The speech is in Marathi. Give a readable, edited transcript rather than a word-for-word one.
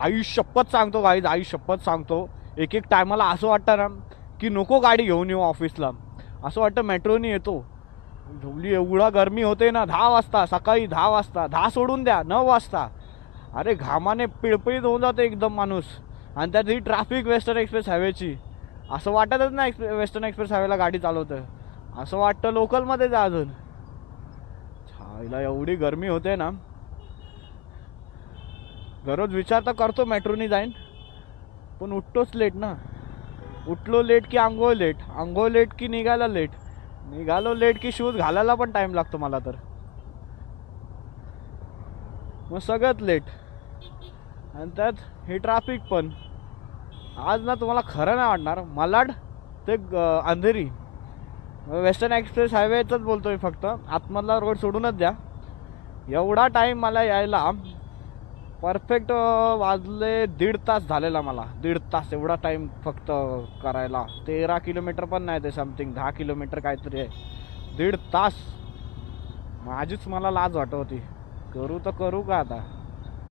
आई शपथ सांगतो गाईज, आई शपथ सांगतो, एक एक टायमाला असं वाटतं ना की नको गाडी घेऊन येऊ ऑफिसला, असं वाटतं मेट्रोनी येतो. झोपली एवढा गरमी होते ना, 10 वाजता, सकाळी 10 वाजता, 10 सोडून द्या 9 वाजता, अरे घामाने पिळपिळीत होऊन जातो एकदम माणूस. आणि त्यात ही ट्रॅफिक वेस्टर्न एक्सप्रेस हायवेची, असं वाटतच नाही वेस्टर्न एक्सप्रेस हायवेला गाडी चालवतं, असं वाटतं लोकलमध्ये जा अजून. छायला एवढी गरमी होते ना, दररोज विचार तर करतो मेट्रोनी जाईन, पण उठतोच लेट ना. उठलो लेट की आंघोळ लेट, आंघोळ लेट की निघायला लेट, निघालो लेट की शूज घालायला पण टाइम लागतो मला तर, मग सगळ्यात लेट. आणि त्यात हे ट्रॅफिक पण. आज ना तुम्हाला खरं नाही वाटणार, मालाड ते अंधेरी वेस्टर्न एक्सप्रेस हायवेचंच बोलतोय, फक्त आतमधला रोड सोडूनच द्या. एवढा टाईम मला यायला परफेक्ट वाजले 1.5 तास झालेला मला, 1.5 तास एवढा टाईम फक्त करायला. 13 किलोमीटर पण नाही ते, समथिंग 10 किलोमीटर काहीतरी आहे. 1.5 तास. माझीच मला लाज वाटत होती, करू तर करू का आता.